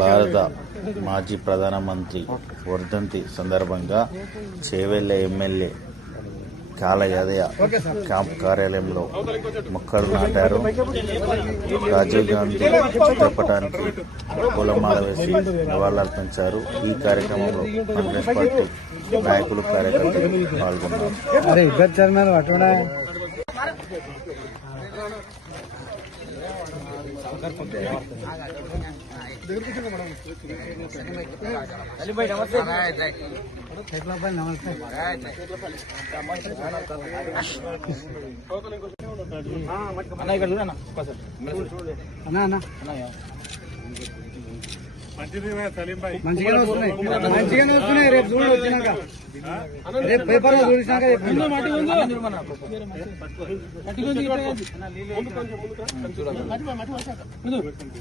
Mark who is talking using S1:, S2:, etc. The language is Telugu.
S1: భారత మాజీ ప్రధానమంత్రి వర్ధంతి సందర్భంగా చేవెళ్ళ ఎమ్మెల్యే కాల యాదయ్య క్యాంప్ కార్యాలయంలో మొక్కలు నాటారు. రాజీవ్ గాంధీ చిత్రపటానికి పూలమాల వేసి నివాళులర్పించారు. ఈ కార్యక్రమంలో కాంగ్రెస్ పార్టీ నాయకులు కార్యకర్తలు పాల్గొన్నారు.
S2: अरे इधर चलना हटोना నమస్తే అన్నా అన్నా మంచిగానే వస్తున్నాయి మంచిగానే వస్తున్నాయి రేపు చూడు వచ్చినాక రేపు పేపర్లో చూసినాక చెప్పండి